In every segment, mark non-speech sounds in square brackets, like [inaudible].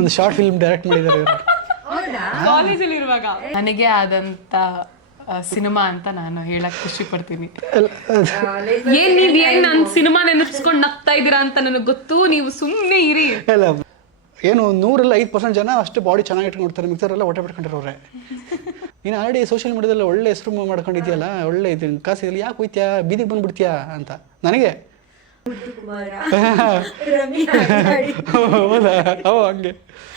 ಒಂದು short film direct ಮಾಡಿದ್ದಾರೆ ಇವರು. ಕಾಲೇಜಲ್ಲಿ ಇರುವಾಗ ನನಗೆ ಆದಂತ ಸಿನಿಮಾ ಅಂತ ನಾನು ಹೇಳಕ್ ಖುಷಿ ಪಡ್ತೀನಿ. ಏನ್ ನೀವ್ ಏನ್ ನನ್ ಸಿನಿಮಾ ನೆನಪಿಸ್ಕೊಂಡ್ ನಗ್ತಾ ಇದೀರಾ ಅಂತ ನನಗೆ ಗೊತ್ತು. ನೀವು ಸುಮ್ನೆ ಇರಿ. ಅಲ್ಲ ಏನು ನೂರಲ್ಲ ಐದು ಪರ್ಸೆಂಟ್ ಜನ ಅಷ್ಟು ಬಾಡಿ ಚೆನ್ನಾಗಿ ಇಟ್ಕೊಂಡಿರ್ತಾರೆ ಮಿಕ್ಸರೆಲ್ಲ ಹೊಟ್ಟೆ ಬಿಟ್ಕೊಂಡಿರೋರೆ. ನೀನು ಆಲ್ರೆಡಿ ಸೋಷಿಯಲ್ ಮೀಡಿಯಾದಲ್ಲಿ ಒಳ್ಳೆ ಹೆಸರು ಮಾಡ್ಕೊಂಡಿದ್ಯಲ್ಲ ಒಳ್ಳೆ ಇದು ಕಾಸಿದಲ್ಲಿ ಯಾಕೆ ಹೋಯ್ತ್ಯಾ? ಬೀದಿಗೆ ಬಂದ್ಬಿಡ್ತೀಯಾ ಅಂತ. ನನಗೆ? [laughs] ರಮ್ಯಾ. ಹೌದಾ? ಅವ ಹಂಗೆ.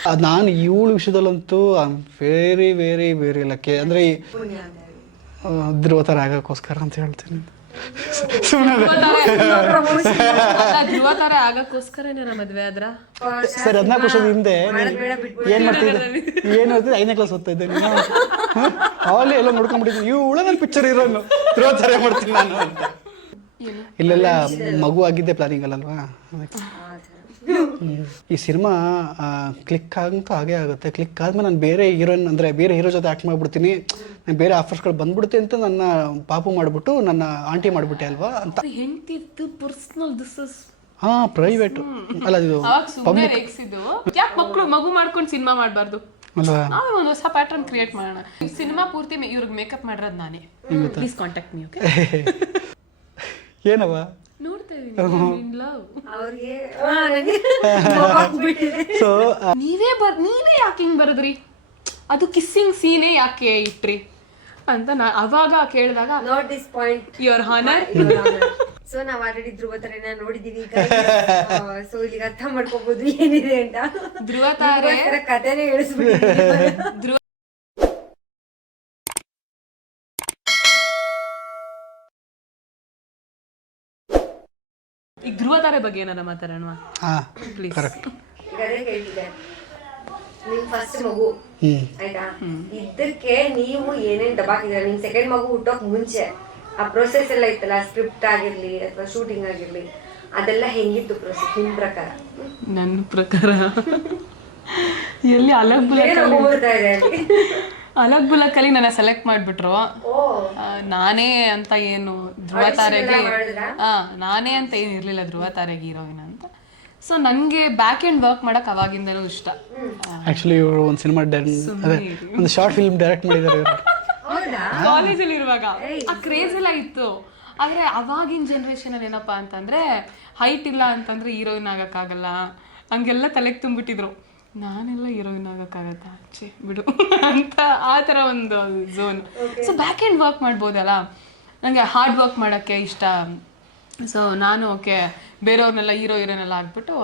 ಅದು ನಾನು ಇವಳ ವಿಷಯದಲ್ಲಂತೂ I am very very very lucky ಅಂದರೆ ಧ್ರುವತರ ಆಗಕ್ಕೋಸ್ಕರ ಅಂತ ಹೇಳ್ತೀನಿ. ಧ್ರುವ ತರ ಆಗಕ್ಕೋಸ್ಕರನೇ ನಾ ಮದ್ವೆ ಆದ್ರ? ಸರ್ ಹದಿನಾಲ್ಕು ವರ್ಷದ ಹಿಂದೆ ಏನು ಮಾಡ್ತಿದ್ದೆ? ಏನು ಓದ್ತಿದ್ದೆ? ಐದನೇ ಕ್ಲಾಸ್ ಓದ್ತಾ ಇದ್ದೆ ನೀನು ಅವಲ್ಲಿ ಎಲ್ಲ ನೋಡ್ಕೊಂಡ್ಬಿಟ್ಟಿದ್ದೀನಿ ಇವು ಉಳ ನನ್ನ ಪಿಕ್ಚರ್ ಇರೋನು ಧ್ರುವ ಮಾಡ್ತೀನಿ ನಾನು ಇಲ್ಲೆಲ್ಲ ಮಗು ಆಗಿದ್ದೆ ಪ್ಲಾನಿಂಗ್ ಅಲ್ಲಲ್ವಾ? ಈ ಸಿನಿಮಾ ಕ್ಲಿಕ್ ಆಗಂತೂ ಹಾಗೆ ಆಗುತ್ತೆ. ಕ್ಲಿಕ್ ಆದ್ಮೇಲೆ ನಾನು ಬೇರೆ ಹೀರೋಯಿನ್ ಅಂದರೆ ಬೇರೆ ಹೀರೋ ಜೊತೆ ಆ್ಯಕ್ಟ್ ಮಾಡ್ಬಿಡ್ತೀನಿ. ನಾನು ಬೇರೆ ಆಫರ್ಸ್ಗಳು ಬಂದ್ಬಿಡುತ್ತೆ ಅಂತ ನನ್ನ ಪಾಪು ಮಾಡಿಬಿಟ್ಟು ನನ್ನ ಆಂಟಿ ಮಾಡಿಬಿಟ್ಟೆ ಅಲ್ವಾ? ಅಂತ. ಹೆಂಡ್ತಿದ್ದು ಪರ್ಸನಲ್ ದಿಸ್ ಇಸ್ ಹಾ ಪ್ರೈವೇಟ್ ಅಲ್ಲ ಇದು ರೇಗ್ಸಿದ್ದು. ಯಾಕೆ ಮಕ್ಕಳು ಮಗು ಮಾಡ್ಕೊಂಡು ಸಿನಿಮಾ ಮಾಡಬಾರ್ದು? ಅಲ್ವಾ? ನಾವೇ ಒಂದು ಹೊಸ ಪ್ಯಾಟರ್ನ್ ಕ್ರಿಯೇಟ್ ಮಾಡೋಣ. ಸಿನಿಮಾ ಪೂರ್ತಿ ಮೇ- ಇವ್ರಿಗೆ ಮೇಕಪ್ ಮಾಡಿರೋದು ನಾನೇ. ಪ್ಲೀಸ್ ಕಾಂಟ್ಯಾಕ್ಟ್ ಮೀ ಓಕೆ ಏನವ ಸೊ [laughs] ನೀವೇ ಬರ್ ನೀವೇ ಯಾಕೆ ಹಿಂಗ್ ಬರದ್ರಿ? ಅದು ಕಿಸ್ಸಿಂಗ್ ಸೀನೇ ಯಾಕೆ ಇಟ್ರಿ? ಅಂತ ನಾ ಅವಾಗ ಕೇಳಿದಾಗ not this point your honour so ನಾವ್ ಆಲ್ರೆಡಿ ಧ್ರುವ ತರನ ನೋಡಿದೀವಿ ಸೊ [laughs] ಇಲ್ಲಿಗೆ ಅರ್ಥ ಮಾಡ್ಕೋಬಹುದು ಏನಿದೆ ಅಂತ. ಧ್ರುವ ತಾರೆ ಕಥೆನೇ ಹೇಳಿಸ್ಬಿಟ್ಟಿದ್ದೀನಿ ಧ್ರುವ ಈಗ ಧ್ರುವ ತಾರೆ ಬಗ್ಗೆ ಏನಾರ ಮಾತಾಡೋಣ ಹಾಂ ಪ್ಲೀಸ್ ಕರೆಕ್ಟ್ ಈಗ ಅದೇ ನಿಮ್ ಫಸ್ಟ್ ಮಗು ಆಯ್ತಾ? ಇದಕ್ಕೆ ನೀವು ಏನೇನ್ ದಬಾಕಿದ್ರೆ ನಿಮ್ ಸೆಕೆಂಡ್ ಮಗು ಹುಟ್ಟೋಕ್ ಮುಂಚೆ ಆ ಪ್ರೊಸೆಸ್ ಎಲ್ಲ ಇತ್ತಲ್ಲ ಸ್ಕ್ರಿಪ್ಟ್ ಆಗಿರ್ಲಿ ಅಥವಾ ಶೂಟಿಂಗ್ ಆಗಿರ್ಲಿ ಅದೆಲ್ಲ ಹೆಂಗಿತ್ತು ಪ್ರೊಸೆಸ್ ನಿಮ್ ಪ್ರಕಾರ? ನನ್ನ ಪ್ರಕಾರ ಎಲ್ಲಿ ಅಲಗ್ ಏನೋ ಹೋಗ್ತಾ ಇದೆ ಅಲ್ಲಿ. ಅಲಗ್ ಬುಲಕಲ್ಲಿ ನನ್ನ ಸೆಲೆಕ್ಟ್ ಮಾಡ್ಬಿಟ್ರು. ಓ. ಆ, ನಾನೇ ಅಂತ ಏನು ಧ್ರುವ ತಾರೆಗೆ ಹಾ ನಾನೇ ಅಂತ ಏನು ಇರ್ಲಿಲ್ಲ ಧ್ರುವ ತಾರೆಗೆ ಹೀರೋಯಿನ್ ಅಂತ. ಸೊ ನನಗೆ ಬ್ಯಾಕ್ ಎಂಡ್ ವರ್ಕ್ ಮಾಡಕ್ ಅವಾಗಿಂದನೂ ಇಷ್ಟ. ಆಕ್ಚುಲಿ ಇವರು ಒಂದು ಸಿನಿಮಾ ಅದೇ ಒಂದು ಶಾರ್ಟ್ ಫಿಲ್ಮ್ ಡೈರೆಕ್ಟ್ ಮಾಡಿದ್ದಾರೆ ಇವರು. ಹೌದಾ? [laughs] ಕಾಲೇಜಲ್ಲಿ ಇರುವಾಗ. ಆ ಕ್ರೇಜ್ ಎಲ್ಲ ಇತ್ತು. ಆದ್ರೆ ಅವಾಗಿನ ಜನರೇಷನ್ ಅಲ್ಲಿ ಏನಪ್ಪಾ ಅಂತಂದ್ರೆ ಹೈಟ್ ಇಲ್ಲ ಅಂತಂದ್ರೆ ಹೀರೋಯಿನ್ ಆಗಕ್ಕಾಗಲ್ಲ. ಹಂಗೆಲ್ಲ ತಲೆಗೆ ತುಂಬಿಟ್ಟಿದ್ರು. ನಾನೆಲ್ಲ ಹೀರೋಯಿನ್ ಆಗಕ್ಕಾಗತ್ತಾ ಅಚ್ಚೆ ಬಿಡು. ಅಂತ ಆ ಥರ ಒಂದು zone. So back and work ಮಾಡ್ಬೋದಲ್ಲ? ನನಗೆ ಹಾರ್ಡ್ ವರ್ಕ್ ಮಾಡೋಕ್ಕೆ ಇಷ್ಟ. ಸೊ ನಾನು ಓಕೆ ಬೇರೆಯವ್ರನ್ನೆಲ್ಲ ಹೀರೋ ಹೀರೋನೆಲ್ಲ ಹಾಕ್ಬಿಟ್ಟು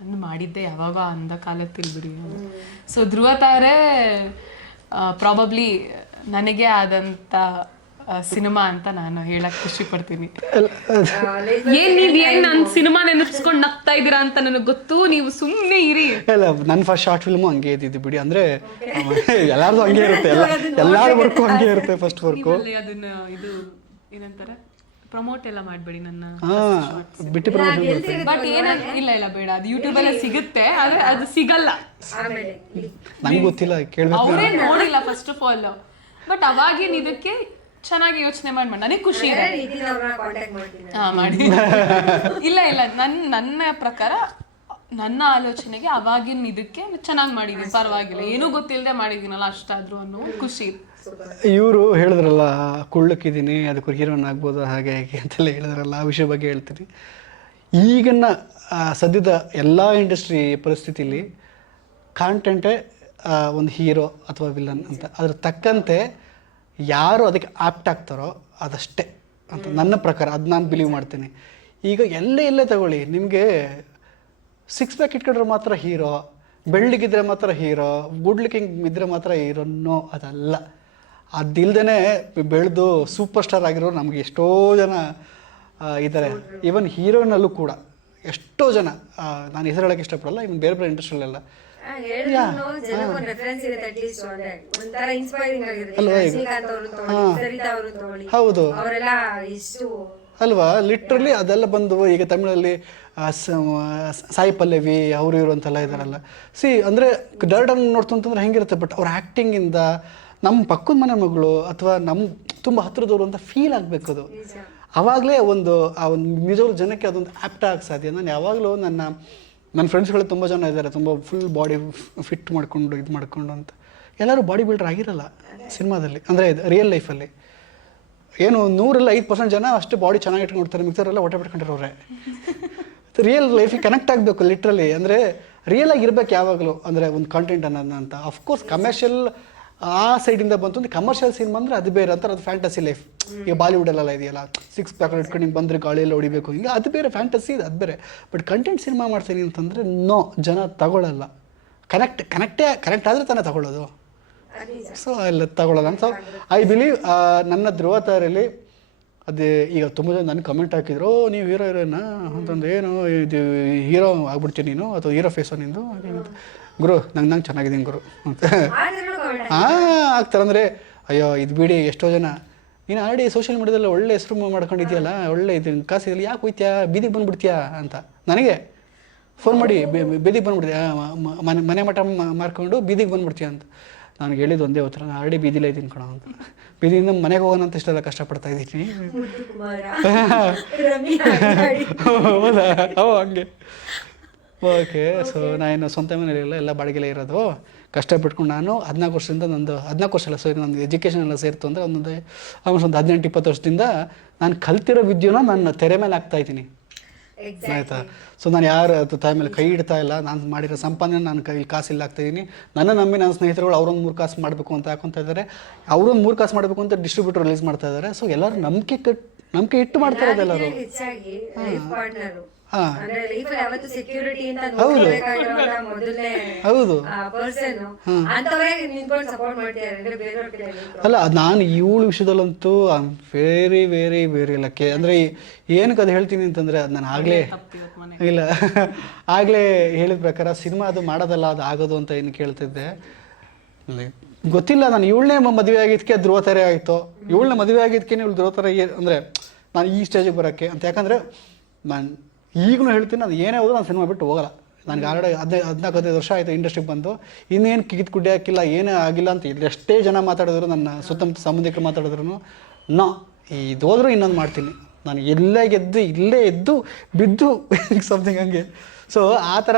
ಅದು ಮಾಡಿದ್ದೆ ಯಾವಾಗ ಅಂದ ಕಾಲಕ್ಕೆ ತಿಳ್ಬಿಡಿ ಸೊ ಧ್ರುವ ತಾರೆ ಪ್ರಾಬಬ್ಲಿ ನನಗೆ ಆದಂತ ಸಿನಿಮಾ ಅಂತ ನಾನು ಹೇಳಕ್ ಖುಷಿ ಪಡ್ತೀನಿ. ಏನ್ ನೀವ್ ಏನ್ ನನ್ ಸಿನಿಮಾ ನೆನಪಿಸ್ಕೊಂಡ್ ನಗ್ತಾ ಇದೀರಾ ಅಂತ ನನಗೆ ಗೊತ್ತು ನೀವು ಸುಮ್ನೆ ಇರಿ. ಅಲ್ಲ ನನ್ನ ಫಸ್ಟ್ ಶಾರ್ಟ್ ಫಿಲ್ಮ್ ಹಂಗೆ ಇದ್ದಿದ್ದು ಬಿಡಿ. ಅಂದ್ರೆ ಎಲ್ಲಾರ್ದು ಹಂಗೆ ಇರುತ್ತೆ ಎಲ್ಲ ಎಲ್ಲಾರ ವರ್ಕು ಹಂಗೆ ಇರುತ್ತೆ ಫಸ್ಟ್ ವರ್ಕ್ ಅದನ್ನ ಇದು ಏನಂತಾರೆ? ಪ್ರಮೋಟ್ ಎಲ್ಲ ಮಾಡ್ಬೇಡಿ ನನ್ನ ಹಾಂ ಬಿಟ್ಟು ಬಟ್ ಏನ ಇಲ್ಲ ಇಲ್ಲ ಬೇಡ. ಅದು ಯೂಟ್ಯೂಬ್ ಎಲ್ಲ ಸಿಗುತ್ತೆ ಆದ್ರೆ ಅದು ಸಿಗಲ್ಲ. ನನಗೆ ನಂಗೆ ಗೊತ್ತಿಲ್ಲ ಕೇಳಬೇಕು ಅವರೇ ನೋಡಿಲ್ಲ ಫಸ್ಟ್ ಆಫ್ ಆಲ್ ಬಟ್ ಅವಾಗಿನ ಇದಕ್ಕೆ ಚೆನ್ನಾಗಿ ಯೋಚನೆ ಮಾಡಿ ಮಾಡಿ. ನನಗೆ ಖುಷಿ ಇದೆ. ಹಾ ಮಾಡಿ. ಇಲ್ಲ ಇಲ್ಲ. ನನ್ನ ನನ್ನ ಪ್ರಕಾರ ನನ್ನ ಆಲೋಚನೆಗೆ ಅವಾಗಿನ ಇದಕ್ಕೆ ಚೆನ್ನಾಗಿ ಮಾಡಿದೀನಿ. ಪರವಾಗಿಲ್ಲ. ಏನೂ ಗೊತ್ತಿಲ್ಲದೆ ಮಾಡಿದ್ದೀನಲ್ಲ ಅಷ್ಟಾದ್ರೂ ಅನ್ನೋ ಖುಷಿ. ಇದೆ. ಇವರು ಹೇಳಿದ್ರಲ್ಲ ಕುಳ್ಳಕ್ಕಿದ್ದೀನಿ ಅದಕ್ಕೆ ಹೀರೋನ್ ಆಗ್ಬೋದು ಹಾಗೆ ಹೇಗೆ ಅಂತೆಲ್ಲ ಹೇಳಿದ್ರಲ್ಲ ಆ ವಿಷಯ ಬಗ್ಗೆ ಹೇಳ್ತೀನಿ. ಈಗಿನ ಸದ್ಯದ ಎಲ್ಲ ಇಂಡಸ್ಟ್ರಿ ಪರಿಸ್ಥಿತಿಲಿ ಕಾಂಟೆಂಟೇ ಒಂದು ಹೀರೋ ಅಥವಾ ವಿಲನ್ ಅಂತ. ಅದ್ರ ತಕ್ಕಂತೆ ಯಾರು ಅದಕ್ಕೆ ಆಪ್ಟ್ ಆಗ್ತಾರೋ ಅದಷ್ಟೇ ಅಂತ ನನ್ನ ಪ್ರಕಾರ ಅದು ನಾನು ಬಿಲೀವ್ ಮಾಡ್ತೀನಿ. ಈಗ ಎಲ್ಲೇ ಎಲ್ಲೇ ತಗೊಳ್ಳಿ ನಿಮಗೆ ಸಿಕ್ಸ್ ಪ್ಯಾಕ್ ಇಟ್ಕೊಂಡ್ರೆ ಮಾತ್ರ ಹೀರೋ ಬೆಳ್ಳಿಗಿದ್ರೆ ಮಾತ್ರ ಹೀರೋ ಗುಡ್ ಲುಕಿಂಗ್ ಇದ್ರೆ ಮಾತ್ರ ಹೀರೋ ನೋ ಅದಲ್ಲ. ಅದಿಲ್ದೇ ಬೆಳೆದು ಸೂಪರ್ ಸ್ಟಾರ್ ಆಗಿರೋ ನಮಗೆ ಎಷ್ಟೋ ಜನ ಇದ್ದಾರೆ ಈವನ್ ಹೀರೋನಲ್ಲೂ ಕೂಡ ಎಷ್ಟೋ ಜನ ನಾನು ಹೆಸರು ಹೇಳೋಕ್ಕೆ ಇಷ್ಟಪಡಲ್ಲ ಇವನ್ ಬೇರೆ ಬೇರೆ ಇಂಡಸ್ಟ್ರಿಯಲ್ಲೆಲ್ಲ ಹೌದು. ಅಲ್ವಾ? ಲಿಟ್ರಲಿ ಅದೆಲ್ಲ ಬಂದು ಈಗ ತಮಿಳಲ್ಲಿ ಸಾಯಿ ಪಲ್ಲವಿ ಅವರು ಇವರು ಅಂತೆಲ್ಲ ಇದಾರಲ್ಲ. ಸಿ ಅಂದರೆ ಡೈರೆಕ್ಟ್ ನೋಡ್ತಂತಂದ್ರೆ ಹೆಂಗಿರುತ್ತೆ? ಬಟ್ ಅವ್ರ ಆ್ಯಕ್ಟಿಂಗಿಂದ ನಮ್ಮ ಪಕ್ಕದ ಮನೆ ಮಗಳು ಅಥವಾ ನಮ್ಮ ತುಂಬ ಹತ್ರದವರು ಅಂತ ಫೀಲ್ ಆಗಬೇಕು ಅದು. ಆವಾಗಲೇ ಒಂದು ಆ ಒಂದು ನಿಜವಾದ ಜನಕ್ಕೆ ಅದೊಂದು ಆಪ್ಟ್ ಆಗಕ್ಕೆ ಸಾಧ್ಯ. ನಾನು ಯಾವಾಗಲೂ ನನ್ನ ನನ್ನ ಫ್ರೆಂಡ್ಸ್ಗಳು ತುಂಬ ಜನ ಇದ್ದಾರೆ ತುಂಬ ಫುಲ್ ಬಾಡಿ ಫಿಟ್ ಮಾಡಿಕೊಂಡು ಇದು ಮಾಡ್ಕೊಂಡು ಅಂತ. ಎಲ್ಲರೂ ಬಾಡಿ ಬಿಲ್ಡರ್ ಆಗಿರಲ್ಲ ಸಿನಿಮಾದಲ್ಲಿ ಅಂದರೆ ರಿಯಲ್ ಲೈಫಲ್ಲಿ ಏನು ನೂರಲ್ಲ ಐದು ಪರ್ಸೆಂಟ್ ಜನ ಅಷ್ಟು ಬಾಡಿ ಚೆನ್ನಾಗಿ ಇಟ್ಕೊಂಡಿರ್ತಾರೆ ಮಿಕ್ಸರೆಲ್ಲ ಹೊಟ್ಟೆ ಬಿಟ್ಕೊಂಡಿರೋರೆ. [laughs] ರಿಯಲ್ ಲೈಫಿಗೆ ಕನೆಕ್ಟ್ ಆಗಬೇಕು ಲಿಟ್ರಲಿ ಅಂದರೆ ರಿಯಲ್ ಆಗಿರ್ಬೇಕು ಯಾವಾಗಲೂ ಅಂದರೆ ಒಂದು ಕಾಂಟೆಂಟ್ ಅನ್ನೋದು ಅಂತ. ಅಫ್ಕೋರ್ಸ್ ಕಮರ್ಷಿಯಲ್ ಆ ಸೈಡಿಂದ ಬಂತು ಅಂದ್ರೆ ಕಮರ್ಷಿಯಲ್ ಸಿನಿಮಾ ಅಂದರೆ ಅದು ಬೇರೆ ಅಂತಾರೆ ಅದು ಫ್ಯಾಂಟಸಿ ಲೈಫ್ ಈಗ ಎಲ್ಲ ಇದೆಯಲ್ಲ ಸಿಕ್ಸ್ ಪ್ಯಾಕ್ ಇಟ್ಕೊಂಡು ಹಿಂಗೆ ಬಂದರೆ ಎಲ್ಲ ಹೊಡಿಬೇಕು. ಹಿಂಗೆ ಅದು ಬೇರೆ ಫ್ಯಾಂಟಸಿ ಇದು ಅದು ಬೇರೆ. ಬಟ್ ಕಂಟೆಂಟ್ ಸಿನಿಮಾ ಮಾಡ್ತೀನಿ ಅಂತಂದರೆ ನೋ ಜನ ತಗೊಳ್ಳಲ್ಲ ಕನೆಕ್ಟ್ ಕನೆಕ್ಟೇ ಕನೆಕ್ಟ್ ಆದರೆ ತಾನೇ ತಗೊಳ್ಳೋದು ಸೊ ಎಲ್ಲ ತಗೊಳ್ಳೋಲ್ಲ ಸೊ ಐ ಬಿಲೀವ್ ನನ್ನ ಧ್ರುವ ತಾರಲ್ಲಿ ಅದೇ ಈಗ ತುಂಬ ಜನ ನನಗೆ ಕಮೆಂಟ್ ಹಾಕಿದ್ರು "ಓ, ನೀವು ಹೀರೋ ಹೀರೋಯಿನ ಅಂತಂದು ಏನು ಇದು ಹೀರೋ ಆಗ್ಬಿಡ್ತೀನಿ ನೀನು ಅಥವಾ ಹೀರೋ ಫೇಸೋ ನಿಂದು? ಗುರು ನಂಗೆ ನಂಗೆ ಚೆನ್ನಾಗಿದ್ದೀನಿ ಗುರು. ಅಂತ ಹಾಂ ಆಗ್ತಾರೆ ಅಂದರೆ ಅಯ್ಯೋ ಇದು ಬಿಡಿ ಎಷ್ಟೋ ಜನ. ನೀನು ಆಲ್ರೆಡಿ ಸೋಷಿಯಲ್ ಮೀಡಿಯಾದಲ್ಲಿ ಒಳ್ಳೆ ಹೆಸರು ಮಾಡ್ಕೊಂಡಿದ್ಯಲ್ಲ ಒಳ್ಳೆ ಇದು ಕಾಸಿಲ್ಲ ಯಾಕೆ ಹೋಯ್ತೀಯಾ? ಬೀದಿಗೆ ಬಂದ್ಬಿಡ್ತೀಯಾ ಅಂತ. ನನಗೆ ಫೋನ್ ಮಾಡಿ ಬೀದಿಗೆ ಬಂದ್ಬಿಡ್ತೀಯ ಮನೆ ಮನೆ ಮಠ ಮಾರ್ಕೊಂಡು ಬೀದಿಗೆ ಬಂದ್ಬಿಡ್ತೀಯ ಅಂತ. ನನಗೆ ಹೇಳಿದ್ದು ಒಂದೇ ಉತ್ತರ ನಾನು ಆಲ್ರೆಡಿ ಬೀದಿಲೇ ಇದ್ದೀನಿ ಕಣ ಅಂತ. ಬೀದಿಯಿಂದ ಮನೆಗೆ ಹೋಗೋಣ ಅಂತ ಇಷ್ಟೆಲ್ಲ ಕಷ್ಟಪಡ್ತಾ ಇದ್ದೀನಿ. [laughs] ಹೌದಾ? ಹಂಗೆ. ಓಕೆ ಸೊ ನಾನು ಸ್ವಂತ ಮನೇಲಿಲ್ಲ ಎಲ್ಲ ಬಾಡಿಗೆಲೇ ಇರೋದು. ಕಷ್ಟಪಟ್ಕೊಂಡು ನಾನು ಹದಿನಾಲ್ಕು ವರ್ಷದಿಂದ ನಂದು ಹದಿನಾಲ್ಕು ವರ್ಷ ಎಲ್ಲ ಸೇರಿ ನಂದು ಎಜುಕೇಷನ್ ಎಲ್ಲ ಸೇರಿತು ಅಂದರೆ ಒಂದೊಂದು ಆಲ್ಮೋಸ್ಟ್ ಒಂದು ಹದಿನೆಂಟು ಇಪ್ಪತ್ತು ವರ್ಷದಿಂದ ನಾನು ಕಲ್ತಿರೋ ವಿದ್ಯೆನ ನಾನು ತೆರೆ ಮೇಲೆ ಆಗ್ತಾ ಇದ್ದೀನಿ. ಆಯಿತಾ? ಸೊ ನಾನು ಯಾರು ಅದು ತಾಯಿ ಮೇಲೆ ಕೈ ಇಡ್ತಾ ಇಲ್ಲ ನಾನು ಮಾಡಿರೋ ಸಂಪಾದನೆ ನಾನು ಕೈಲಿ ಕಾಸಿಲ್ಲ ಆಗ್ತಾ ಇದ್ದೀನಿ ನನ್ನ ನಂಬಿ ನನ್ನ ಸ್ನೇಹಿತರುಗಳು ಅವ್ರೊಂದು ಮೂರು ಕಾಸು ಮಾಡಬೇಕು ಅಂತ ಹಾಕೊಂತ ಇದ್ದಾರೆ. ಅವ್ರೊಂದು ಮೂರು ಕಾಸು ಮಾಡಬೇಕು ಅಂತ ಡಿಸ್ಟ್ರಿಬ್ಯೂಟರ್ ರಿಲೀಸ್ ಮಾಡ್ತಾ ಇದ್ದಾರೆ. ಸೊ ಎಲ್ಲರೂ ನಂಬಿಕೆ ಕಟ್ ನಂಬಿಕೆ ಇಟ್ಟು ಮಾಡ್ತಾ ಇರೋದು ಅಂದ್ರೆ ಲೈಫ್ ಯಾವತ್ತು ಸೆಕ್ಯೂರಿಟಿ ಅಂತ ನೋಡ್ಕೋಬೇಕಾಗಿರೋಲ್ಲ ಮೊದಲನೇ ಹೌದು. ಪರ್ಸನ್ ಅಂತವರೇ ನಿಂತ್ಕೊಂಡು ಸಪೋರ್ಟ್ ಮಾಡ್ತಿದ್ದಾರೆ ಅಂದ್ರೆ ಬೇರೆಯವ್ರ ಕೈಲಿ ಅಲ್ಲ ಅದ್ ನಾನು ಇವಳು ವಿಷಯದಲ್ಲಂತೂ I am very very very lucky ಅಂದರೆ ಏನಕ್ಕೆ ಅದು ಹೇಳ್ತೀನಿ ಅಂತಂದರೆ ಅದು ನಾನು ಆಗಲೇ ಇಲ್ಲ. [laughs] ಆಗಲೇ ಹೇಳಿದ ಪ್ರಕಾರ ಸಿನಿಮಾ ಅದು ಮಾಡೋದಲ್ಲ ಅದು ಆಗೋದು ಅಂತ ಏನು ಕೇಳ್ತಿದ್ದೆ. ಗೊತ್ತಿಲ್ಲ ನಾನು ಇವಳನ್ನೇ ಮದುವೆ ಆಗಿದ್ದಕ್ಕೆ ಧ್ರುವ ತಾರೆ ಆಯಿತು. ಇವಳನ್ನ ಮದುವೆ ಆಗಿದ್ಕೆ ಇವಳು ಧ್ರುವ ಥರ ಅಂದರೆ ನಾನು ಈ ಸ್ಟೇಜಿಗೆ ಬರೋಕ್ಕೆ. ಅಂತ ಯಾಕಂದರೆ ನಾನು ಈಗಲೂ ಹೇಳ್ತೀನಿ ಅದು ಏನೇ ಹೋದ್ರು ನಾನು ಸಿನಿಮಾ ಬಿಟ್ಟು ಹೋಗಲ್ಲ. ನನಗೆ ಆಲ್ರೆಡಿ ಹದಿನೈದು ಹದಿನಾಲ್ಕು ಹದಿನೈದು ವರ್ಷ ಆಯಿತು ಇಂಡಸ್ಟ್ರಿಗೆ ಬಂದು. ಇನ್ನೇನು ಕಿಗಿತ್ ಕುಡ್ಡಿ ಹಾಕಿಲ್ಲ ಏನೇ ಆಗಿಲ್ಲ ಅಂತ ಎಷ್ಟೇ ಜನ ಮಾತಾಡಿದ್ರು ನನ್ನ ಸುತ್ತಮುತ್ತ ಸಂಬಂಧಿಕರು ಮಾತಾಡಿದ್ರು ನಾ ಇದು ಹೋದರೂ ಇನ್ನೊಂದು ಮಾಡ್ತೀನಿ. ನಾನು ಎಲ್ಲೇ ಗೆದ್ದು ಇಲ್ಲೇ ಎದ್ದು ಬಿದ್ದು [laughs] ಸಮಥಿಂಗ್ ಹಂಗೆ. ಸೊ ಆ ಥರ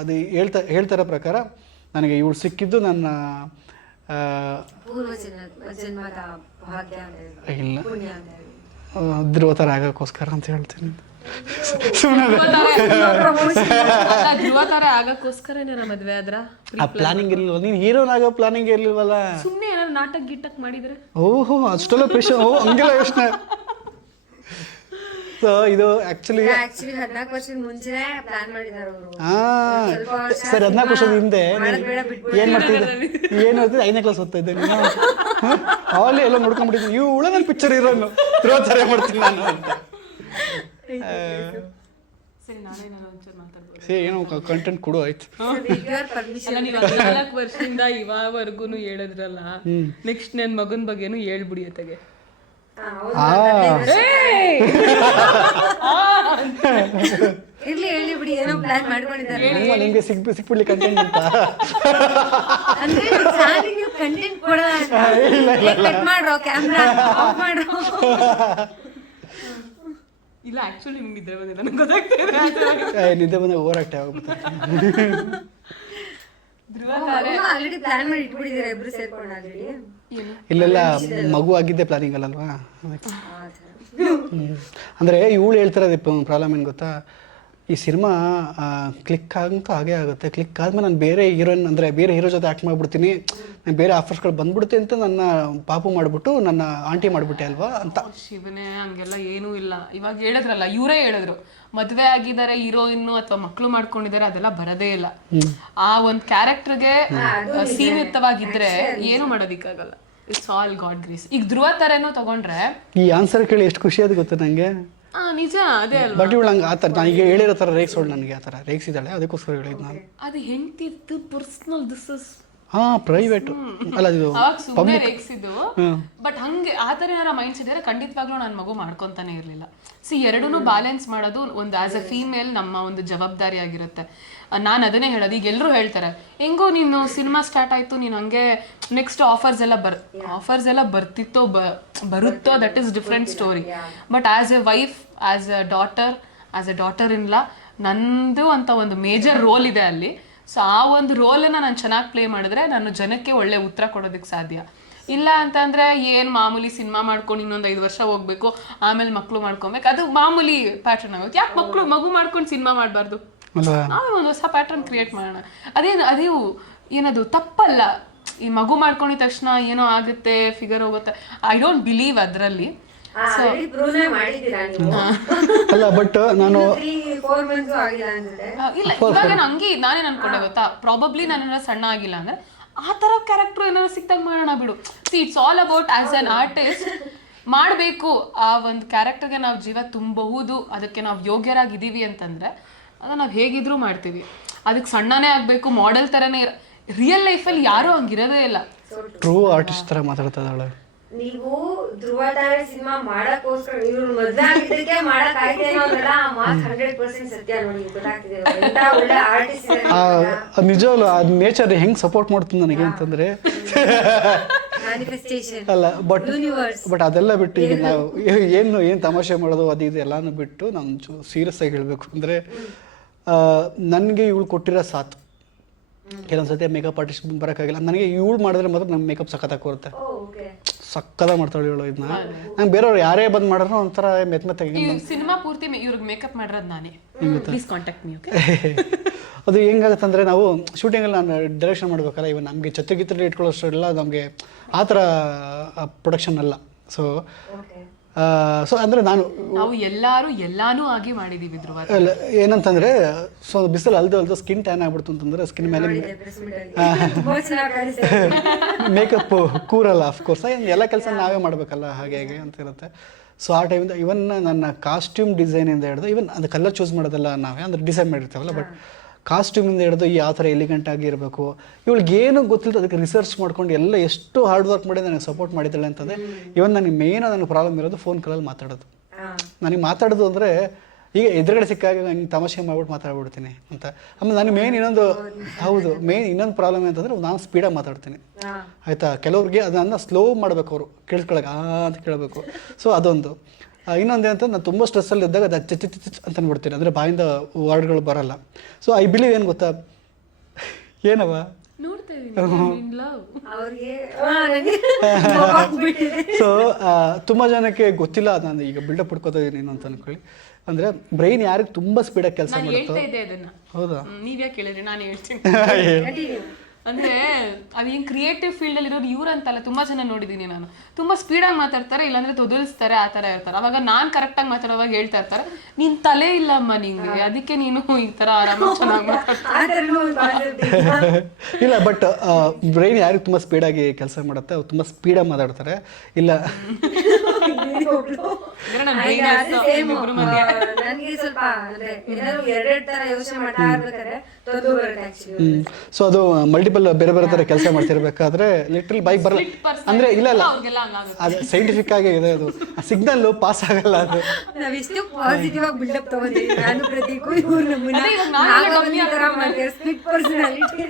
ಅದು ಹೇಳ್ತಾ ಹೇಳ್ತಾರ ಪ್ರಕಾರ ನನಗೆ ಇವಳು ಸಿಕ್ಕಿದ್ದು ನನ್ನ ಇಲ್ಲ. ಧ್ರುವ ಥರ ಆಗೋಕ್ಕೋಸ್ಕರ ಅಂತ ಹೇಳ್ತೀನಿ. ಸುಮ್ಮನೆ ತರ ಆಗಕ್ಕೋಸ್ಕರನೇ ಮದ್ವೆ ಆದ್ರ ಆ ಪ್ಲಾನಿಂಗ್ ಇರ್ಲಿಲ್ವ ನೀನು ಹೀರೋನ್ ಆಗೋ ಪ್ಲಾನಿಂಗ್ ಇರ್ಲಿಲ್ವಲ್ಲ? ಸುಮ್ಮನೆ ಏನಾದ್ರು ನಾಟಕ ಗಿಟ್ಟಕ್ ಮಾಡಿದ್ರೆ? ಓಹೋ ಅಷ್ಟೆಲ್ಲ ಪ್ರೆಷರ್ ಓ ಹಂಗೆಲ್ಲ ಯೋಚನೆ. ಸೊ ಇದು ಆಕ್ಚುಲಿ ಆಕ್ಚುಲಿ ಹದಿನಾಲ್ಕು ವರ್ಷದ ಮುಂಚೆನೆ ಪ್ಲಾನ್ ಮಾಡಿದಾರೆ ಅವರು. ಸರ್ ಹದಿನಾಲ್ಕು ವರ್ಷದ ಹಿಂದೆ. ಏನ್ ಮಾಡ್ತಿದ್ದೆ? ಏನು ಓದ್ತಿದ್ದೆ ಐದನೇ ಕ್ಲಾಸ್ ಓದ್ತಾ ಇದ್ದೆ ನೀನು ಆಲೇ ಎಲ್ಲ ನೋಡ್ಕೊಂಡ್ಬಿಟ್ಟಿದ್ದೀನಿ. ಇವು ಉಳ ನನ್ನ ಪಿಕ್ಚರ್ ಇರೋನು. ತ್ರೋತಾರೆ ಮಾಡ್ತೀನಿ ನಾನು ಅಂತ. ಸರಿ ನಾನೇ ನಾನು ಒಂಚೂರು ಮಾತಾಡ್ಬೋದು. ಸೇ ಏನೋ ಕಂಟೆಂಟ್ ಕೊಡು ಆಯ್ತು. ಅಲ್ಲ ನೀವು ನಾಲ್ಕು ವರ್ಷದಿಂದ ಇವಾಗವರೆಗೂ ಹೇಳಿದ್ರಲ್ಲ ನೆಕ್ಸ್ಟ್ ನನ್ನ ಮಗನ ಬಗ್ಗೆನು ಹೇಳ್ಬಿಡಿ ಹೌದು, [laughs] ಆ ಇರ್ಲಿ ಹೇಳಿ ಬಿಡಿ ಏನೋ ಪ್ಲಾನ್ ಮಾಡ್ಕೊಂಡಿದ್ದಾರೆ. ನಿಮ್ಮ ನಿಮಗೆ ಸಿಗ್ ಸಿಕ್ಬಿಡ್ಲಿ ಕಂಟೆಂಟ್ ಅಂತ. ಅಂದ್ರೆ ಕಂಟೆಂಟ್ ಕಟ್ ಮಾಡ್ರೋ ಕ್ಯಾಮ್ರಾ ಆಫ್ ಮಾಡ್ರೋ. [laughs] ಇಲ್ಲ ಆಕ್ಚುಲಿ ನಿಮ್ಗೆ ನಿದ್ರೆ ಬಂದಿಲ್ಲ ನಂಗೆ ಗೊತ್ತಾಗ್ತಾ ಏ, ನಿದ್ದೆ ಬಂದಾಗ ಓವರ್ ಆಕ್ಟ್ ಆಗ್ಬಿಡುತ್ತೆ. [laughs] ಧ್ರುವ ಆಲ್ರೆಡಿ ಪ್ಲಾನ್ ಮಾಡಿ ಇಟ್ಬಿಟ್ಟಿದ್ದಾರೆ ಇಬ್ರು ಸೇರ್ಕೊಂಡು ಆಲ್ರೆಡಿ ಇಲ್ಲೆಲ್ಲ ಮಗು ಆಗಿದ್ದೆ ಪ್ಲಾನಿಂಗ್ ಅಲ್ಲಲ್ವಾ? ಅದಕ್ಕೆ. ಹ್ಮ್. ಅಂದ್ರೆ ಇವಳು ಹೇಳ್ತಿರೋದು ಪ್ರಾಬ್ಲಮ್ ಏನು ಗೊತ್ತಾ? ಈ ಸಿನಿಮಾ ಕ್ಲಿಕ್ ಆಗಂತೂ ಹಾಗೆ ಆಗುತ್ತೆ. ಕ್ಲಿಕ್ ಆದ್ಮೇಲೆ ನಾನು ಬೇರೆ ಹೀರೋಯಿನ್ ಅಂದರೆ ಬೇರೆ ಹೀರೋ ಜೊತೆ ಆ್ಯಕ್ಟ್ ಮಾಡಿಬಿಡ್ತೀನಿ. ನಾನು ಬೇರೆ ಆಫರ್ಸ್ಗಳು ಬಂದ್ಬಿಡುತ್ತೆ ಅಂತ ನನ್ನ ಪಾಪು ಮಾಡಿಬಿಟ್ಟು ನನ್ನ ಆಂಟಿ ಮಾಡಿಬಿಟ್ಟೆ ಅಲ್ವಾ ಅಂತ. ಶಿವನೇ ಹಂಗೆಲ್ಲ ಏನೂ ಇಲ್ಲ. ಇವಾಗ ಹೇಳಿದ್ರಲ್ಲ ಇವರೇ ಹೇಳಿದ್ರು. ಮದುವೆ ಆಗಿದ್ದಾರೆ ಹೀರೋಯಿನ್ನು ಅಥವಾ ಮಕ್ಕಳು ಮಾಡ್ಕೊಂಡಿದ್ದಾರೆ ಅದೆಲ್ಲ ಬರದೇ ಇಲ್ಲ. ಆ ಒಂದು ಕ್ಯಾರೆಕ್ಟರ್ಗೆ ಸೀಮಿತವಾಗಿದ್ರೆ ಏನು ಮಾಡೋದಿಕ್ಕಾಗಲ್ಲ. ಇಟ್ಸ್ ಆಲ್ ಗಾಡ್ ಗ್ರೀಸ್ ಈಗ ಧ್ರುವ ಥರನೂ ತಗೊಂಡ್ರೆ ಈ ಆನ್ಸರ್ ಕೇಳಿ ಎಷ್ಟು ಖುಷಿ ಅದು ಗೊತ್ತಾ ನನಗೆ ಆ ನಿಜ ಅದೇ ಅಲ್ವಾ? ಬಟ್ ಇವಳು ಹಂಗೆ ಆ ಥರ ನಾನು ಈಗ ಹೇಳಿರೋ ಥರ ರೇಗ್ಸೋಳು ನನಗೆ ಆ ಥರ ರೇಗ್ಸಿದ್ದಾಳೆ ಅದಕ್ಕೋಸ್ಕರ ಹೇಳಿದ್ದು ನಾನು. ಅದು ಹೆಂಡ್ತಿತ್ತು ಪರ್ಸನಲ್ ದಿಸ್ ಇಸ್ ಹಾಂ ಪ್ರೈವೇಟು ಅಲ್ಲ ಇದು ಅವಾಗ ಸುಮ್ಮನೆ ರೇಗಿಸಿದ್ದು. ಬಟ್ ಹಂಗೆ ಆ ಥರ ಏನಾರ ಮೈಂಡ್ಸ್ ಇದ್ರೆ ಖಂಡಿತವಾಗ್ಲೂ ನನ್ನ ಮಗು ಮಾಡ್ಕೊಂತಾನೆ ಇರಲಿಲ್ಲ. ಸಿ ಎರಡೂ ಬ್ಯಾಲೆನ್ಸ್ ಮಾಡೋದು ಒಂದು ಆಸ್ ಎ ಫೀಮೇಲ್ ನಮ್ಮ ಒಂದು ಜವಾಬ್ದಾರಿ ಆಗಿರುತ್ತೆ. ನಾನು ಅದನ್ನೇ ಹೇಳೋದು ಈಗ ಎಲ್ಲರೂ ಹೇಳ್ತಾರೆ ಹೆಂಗೋ ನೀನು ಸಿನಿಮಾ ಸ್ಟಾರ್ಟ್ ಆಯಿತು ನೀನು ಹಂಗೆ ನೆಕ್ಸ್ಟ್ ಆಫರ್ಸ್ ಎಲ್ಲ ಬರ್ ಆಫರ್ಸ್ ಎಲ್ಲ ಬರ್ತಿತ್ತೋ ಬ ಬರುತ್ತೋ that is different story but as a wife as a daughter as a daughter in law ನಂದು ಅಂತ ಒಂದು ಮೇಜರ್ ರೋಲ್ ಇದೆ ಅಲ್ಲಿ. ಸೊ ಆ ಒಂದು ರೋಲನ್ನ ನಾನು ಚೆನ್ನಾಗಿ ಪ್ಲೇ ಮಾಡಿದ್ರೆ ನಾನು ಜನಕ್ಕೆ ಒಳ್ಳೆ ಉತ್ತರ ಕೊಡೋದಕ್ಕೆ ಸಾಧ್ಯ. ಇಲ್ಲ ಅಂತಂದ್ರೆ ಏನು ಮಾಮೂಲಿ ಸಿನಿಮಾ ಮಾಡ್ಕೊಂಡು ಇನ್ನೊಂದು ಐದು ವರ್ಷ ಹೋಗ್ಬೇಕು ಆಮೇಲೆ ಮಕ್ಕಳು ಮಾಡ್ಕೊಬೇಕು ಅದು ಮಾಮೂಲಿ ಪ್ಯಾಟರ್ನ್ ಆಗುತ್ತೆ. ಯಾಕೆ ಮಕ್ಕಳು ಮಗು ಮಾಡ್ಕೊಂಡು ಸಿನಿಮಾ ಮಾಡಬಾರ್ದು? ಅಲ್ವಾ? ನಾವೇ ಒಂದು ಹೊಸ ಪ್ಯಾಟರ್ನ್ ಕ್ರಿಯೇಟ್ ಮಾಡೋಣ. ಅದೇನು ಅದೇ ಏನದು ತಪ್ಪಲ್ಲ. ಈ ಮಗು ಮಾಡ್ಕೊಂಡಿದ ತಕ್ಷಣ ಏನೋ ಆಗುತ್ತೆ ಫಿಗರ್ ಹೋಗುತ್ತೆ. ಐ ಡೋಂಟ್ ಬಿಲೀವ್ ಅದರಲ್ಲಿ. ಅಲ್ಲ ಬಟ್ ನಾನು ಇಲ್ಲ ಇವಾಗ ನಾನು ಹಂಗೆ ನಾನೇನ್ ಅನ್ಕೊಂಡೆ ಗೊತ್ತಾ? ಪ್ರಾಬಬ್ಲಿ ನಾನು ಸಣ್ಣ ಆಗಿಲ್ಲ ಅಂದ್ರೆ ಆ ತರ ಕ್ಯಾರೆಕ್ಟರ್ ಏನಾದ್ರು ಸಿಕ್ತಾಗ ಮಾಡೋಣ ಬಿಡು. See it's all about as an artist ಮಾಡಬೇಕು. ಆ ಒಂದು ಕ್ಯಾರೆಕ್ಟರ್ಗೆ ನಾವು ಜೀವ ತುಂಬಬಹುದು ಅದಕ್ಕೆ ನಾವು ಯೋಗ್ಯರಾಗಿದ್ದೀವಿ ಅಂತಂದ್ರೆ ಅದನ್ನ ನಾವು ಹೇಗಿದ್ರೂ ಮಾಡ್ತೀವಿ. ಅದಕ್ಕೆ ಸಣ್ಣನೇ ಆಗಬೇಕು ಮಾಡೆಲ್ ಥರನೇ ರಿಯಲ್ ಲೈಫಲ್ಲಿ ಯಾರೂ ಹಂಗಿರೋದೇ ಇಲ್ಲ. ಟ್ರೂ ಆರ್ಟಿಸ್ಟ್ ಥರ ಮಾತಾಡ್ತಾ ಇದ್ದಾಳೆ ನೀವು ಧ್ರುವ ತಾರೆ ಸಿನಿಮಾ ಮಾಡಕ್ಕೋಸ್ಕರ ಇವ್ರು ಮದ್ವೆ ಆಗಿದ್ದಕ್ಕೆ ಮಾಡಕ್ ಆಯ್ತೇನೋ ಅನ್ನೋಲ್ಲ ಆ ಮಾತು ಹಂಡ್ರೆಡ್ ಪರ್ಸೆಂಟ್ ಸತ್ಯ ನೋಡಿ ಗೊತ್ತಾಗ್ತಿದೆ. ಎಂತ ಒಳ್ಳೆ ಆರ್ಟಿಸ್ಟ್ ನಿಜವಲ್ಲ ಅದು ನೇಚರ್ ಹೆಂಗ್ ಸಪೋರ್ಟ್ ಮಾಡ್ತೀನಿ ನನಗೆ ಅಂತಂದ್ರೆ? ಮ್ಯಾನಿಫೆಸ್ಟೇಷನ್ ಅಲ್ಲ ಬಟ್ ಬಟ್ ಅದೆಲ್ಲ ಬಿಟ್ಟು ಈಗ ನಾವು ಏನು ಏನು ತಮಾಷೆ ಮಾಡೋದು ಅದು ಇದು ಎಲ್ಲಾನು ಬಿಟ್ಟು ನಾನು ಸೀರಿಯಸ್ ಆಗಿ ಹೇಳಬೇಕು ಅಂದರೆ ನನಗೆ ಇವಳು ಕೊಟ್ಟಿರೋ ಸಾಥ್. ಕೆಲವೊಂದ್ಸತಿ ಮೇಕಪ್ ಆರ್ಟಿಸ್ಟ್ ಬರೋಕ್ಕಾಗಿಲ್ಲ. ನನಗೆ ಇವಳು ಮಾಡಿದ್ರೆ ಮಾತ್ರ ನಮ್ಮ ಮೇಕಪ್ ಸಖತ್ತಾಗಿ ಓಕೆ ಸಕ್ಕದ ಮಾಡ್ತಾಳೆ ಇವಳು ಇದನ್ನ ನಂಗೆ ಬೇರೆಯವ್ರು ಯಾರೇ ಬಂದು ಮಾಡಿದ್ರು ಒಂಥರ ಮೆತ್ತ ತೆಗಿ ಸಿನಿಮಾ ಪೂರ್ತಿ ಇವ್ರಿಗೆ ಮೇಕಪ್ ಮಾಡಿರೋದು ನಾನೇ. ಪ್ಲೀಸ್ ಕಾಂಟ್ಯಾಕ್ಟ್ ಮೀ ಓಕೆ ಅದು ಹೆಂಗಾಗುತ್ತೆ ಅಂದರೆ ನಾವು ಶೂಟಿಂಗಲ್ಲಿ ನಾನು ಡೈರೆಕ್ಷನ್ ಮಾಡಬೇಕಲ್ಲ ಇವನ್ ನಮಗೆ ಜೊತೆಗಿತ್ರ ಇಟ್ಕೊಳ್ಳೋಷ್ಟು ಎಲ್ಲ ನಮಗೆ ಆ ಥರ ಪ್ರೊಡಕ್ಷನ್ ಅಲ್ಲ. ಸೊ ಸೊ ಅಂದರೆ ನಾನು ನಾವು ಎಲ್ಲರೂ ಎಲ್ಲಾನು ಆಗಿ ಮಾಡಿದೀವಿ ಧ್ರುವ. ಅಲ್ಲ, ಏನಂತಂದ್ರೆ ಸೊ ಬಿಸಿಲು ಅಲ್ದು ಅಲ್ದ ಸ್ಕಿನ್ ಟ್ಯಾನ್ ಆಗ್ಬಿಡ್ತು ಅಂತಂದ್ರೆ ಸ್ಕಿನ್ ಮೇಲೆ ಮೇಕಪ್ [laughs] ಕೂರಲ್ಲ ಅಫ್ಕೋರ್ಸ್ ಎಲ್ಲ ಕೆಲಸ ನಾವೇ ಮಾಡಬೇಕಲ್ಲ ಹಾಗೆ ಹಾಗೆ ಅಂತ ಇರುತ್ತೆ. ಸೊ ಆ ಟೈಮಿಂದ ಇವನ್ ನನ್ನ ಕಾಸ್ಟ್ಯೂಮ್ ಡಿಸೈನಿಂದ ಹಿಡಿದು ಇವನ್ ಅದು ಕಲರ್ ಚೂಸ್ ಮಾಡೋದಲ್ಲ ನಾವೇ ಅಂದ್ರೆ ಡಿಸೈನ್ ಮಾಡಿರ್ತೀವಲ್ಲ ಬಟ್ ಕಾಸ್ಟ್ಯೂಮಿಂದ ಹಿಡಿದು ಯಾವ ಥರ ಎಲಿಗೆಂಟ್ ಆಗಿ ಇರಬೇಕು. ಇವಳಿಗೆ ಏನು ಗೊತ್ತಿಲ್ಲ ಅದಕ್ಕೆ ರಿಸರ್ಚ್ ಮಾಡ್ಕೊಂಡು ಎಲ್ಲ ಎಷ್ಟು ಹಾರ್ಡ್ ವರ್ಕ್ ಮಾಡಿ ನನಗೆ ಸಪೋರ್ಟ್ ಮಾಡಿದ್ದಾಳೆ ಅಂತಂದರೆ ಇವನ್ ನನಗೆ ಮೇನ್ ನನಗೆ ಪ್ರಾಬ್ಲಮ್ ಇರೋದು ಫೋನ್ ಕಾಲಲ್ಲಿ ಮಾತಾಡೋದು. ನನಗೆ ಮಾತಾಡೋದು ಅಂದರೆ ಈಗ ಎದುರುಗಡೆ ಸಿಕ್ಕಾಗ ನಂಗೆ ತಮಾಷೆ ಮಾಡ್ಬಿಟ್ಟು ಮಾತಾಡ್ಬಿಡ್ತೀನಿ ಅಂತ. ಆಮೇಲೆ ನನಗೆ ಮೇನ್ ಇನ್ನೊಂದು ಹೌದು. ಮೇನ್ ಇನ್ನೊಂದು ಪ್ರಾಬ್ಲಮ್ ಅಂತಂದರೆ ನಾನು ಸ್ಪೀಡಾಗಿ ಮಾತಾಡ್ತೀನಿ. ಆಯಿತಾ? ಕೆಲವ್ರಿಗೆ ಅದನ್ನು ಸ್ಲೋ ಮಾಡಬೇಕು ಅವರು ಕೇಳಿಸ್ಕೊಳಕ್ಕೆ ಆ ಅಂತ ಕೇಳಬೇಕು. ಸೊ ಅದೊಂದು. ಇನ್ನೊಂದು ಏನಂತ ನಾನು ತುಂಬ ಸ್ಟ್ರೆಸ್ಸಲ್ಲಿ ಇದ್ದಾಗ ಅದು ಚಚ್ ಚಚ್ ಚಚ್ ಅಂತ ಅಂದ್ಬಿಡ್ತೀನಿ. ಅಂದರೆ ಬಾಯಿಂದ ವರ್ಡ್ಗಳು ಬರಲ್ಲ. ಸೊ ಐ ಬಿಲೀವ್ ಏನು ಗೊತ್ತಾ? ಏನವ ನೋಡ್ತಾ ಇದೀನಿ ಲವ್ ಅವ್ರಿಗೆ [laughs] ಆ, ನನಗೆ ಸೊ ತುಂಬ ಜನಕ್ಕೆ ಗೊತ್ತಿಲ್ಲ ನಾನು ಈಗ ಬಿಲ್ಡಪ್ ಹುಡ್ಕೋತಾ ಇದ್ದೀನಿ ಅಂತ ಅನ್ಕೊಳ್ಳಿ. ಅಂದರೆ ಬ್ರೈನ್ ಯಾರಿಗೆ ತುಂಬ ಸ್ಪೀಡಾಗಿ ಕೆಲಸ ನಾನು ಮಾಡುತ್ತೋ? ಅದನ್ನ. ಹೌದಾ? ನೀವ್ಯಾಕೆ ಹೇಳಿದ್ರಿ? ನಾನು ಹೇಳ್ತೀನಿ. [laughs] ಅಂದ್ರೆ ಅದು ಏನ್ ಕ್ರಿಯೇಟಿವ್ ಫೀಲ್ಡ್ ಅಲ್ಲಿ ಇರೋರು ಇವ್ರಂತಲ್ಲ ತುಂಬಾ ಜನ ನೋಡಿದೀನಿ ನಾನು. ತುಂಬಾ ಸ್ಪೀಡ್ ಆಗಿ ಮಾತಾಡ್ತಾರೆ ಇಲ್ಲಾಂದ್ರೆ ತೊದಲ್ಸ್ತಾರೆ ಆ ತರ ಇರ್ತಾರೆ. ಅವಾಗ ನಾನ್ ಕರೆಕ್ಟ್ ಆಗಿ ಮಾತಾಡುವಾಗ ಹೇಳ್ತಾ ಇರ್ತಾರೆ ನಿನ್ ತಲೆ ಇಲ್ಲಮ್ಮ ನಿಂಗೆ ಅದಕ್ಕೆ ನೀನು ಈ ತರ ಆರಾಮ ಚೆನ್ನಾಗಿ [laughs] ಇಲ್ಲ ಬಟ್ ಬ್ರೈನ್ ಯಾರಿಗೆ ಸ್ಪೀಡ್ ಆಗಿ ಕೆಲಸ ಮಾಡುತ್ತೆ ಅವ್ರು ಸ್ಪೀಡ್ ಆಗಿ ಮಾತಾಡ್ತಾರೆ. ಇಲ್ಲ. [laughs] ಸ್ವಲ್ಪ ಅಂದ್ರೆ ಏನಾದ್ರು ಎರಡೆರಡ್ ತರ ಯೋಚನೆ ಮಾಡ್ತಾ ಇರ್ಬೇಕಾದ್ರೆ ತೊಂದು ಬರುತ್ತೆ ಆಕ್ಚುಲಿ ಸೊ ಅದು ಮಲ್ಟಿಪಲ್ ಬೇರೆ ಬೇರೆ ತರ ಕೆಲಸ ಮಾಡ್ತಿರ್ಬೇಕಾದ್ರೆ ಲಿಟ್ರಲ್ ಬೈಕ್ ಬರಲ್ಲ ಅಂದ್ರೆ ಇಲ್ಲ ಇಲ್ಲ. ಅದು ಸೈಂಟಿಫಿಕ್ ಆಗಿ ಇದೆ ಅದು. ಸಿಗ್ನಲ್ ಪಾಸ್ ಆಗಲ್ಲ ಅದು. ಪಾಸಿಟಿವ್ ಆಗಿ ಬಿಲ್ಡಪ್ ತಗೊಂಡಿದ್ದೀವಿ ನಾನು ಪ್ರತೀಕು ಇವ್ರು ನಮ್ಮನ್ನ ತರ ಪರ್ಸನಾಲಿಟಿ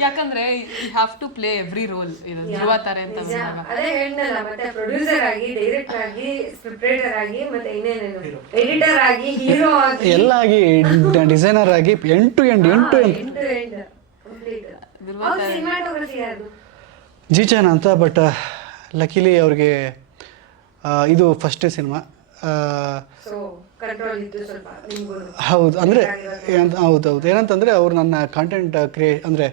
ಯಾಕಂದ್ರೆ you have to play every role ಇದು ಧ್ರುವ ತಾರೆ ಅಂತ ಬಂದಾಗ ಅದೇ ಹೇಳ್ದಲ್ಲ ಮತ್ತೆ ಪ್ರೊಡ್ಯೂಸರ್ ಆಗಿ ಡೈರೆಕ್ಟ್ ಆಗಿ ಸ್ಕ್ರಿಪ್ಟ್ ರೈಟರ್ ಆಗಿ ಮತ್ತೆ ಇನ್ನೇನೇನು? ಎಡಿಟರ್ ಆಗಿ ಹೀರೋ ಆಗಿ. ಎಲ್ಲ ಆಗಿ ಡಿಸೈನರ್ ಆಗಿ ಎಂಟು ಎಂಟು ಎಂಡ್ ಎಂಟು ಎಂಟು. ಎಂಡ್ ಟು ಎಂಡ್ ಕಂಪ್ಲೀಟ್ ಅವ್ರ ಸಿನಿಮಾಟೋಗ್ರಫಿ ಜೀಚಾನ್ ಅಂತ ಬಟ್ ಲಕ್ಕಿಲಿ ಅವ್ರಿಗೆ ಆ, ಇದು ಫಸ್ಟ್ ಸಿನಿಮಾ ಹೌದು ಅಂದರೆ ಹೌದು ಹೌದು. ಏನಂತಂದರೆ ಅವ್ರು ನನ್ನ ಕಾಂಟೆಂಟ್ ಕ್ರಿಯೇ ಅಂದರೆ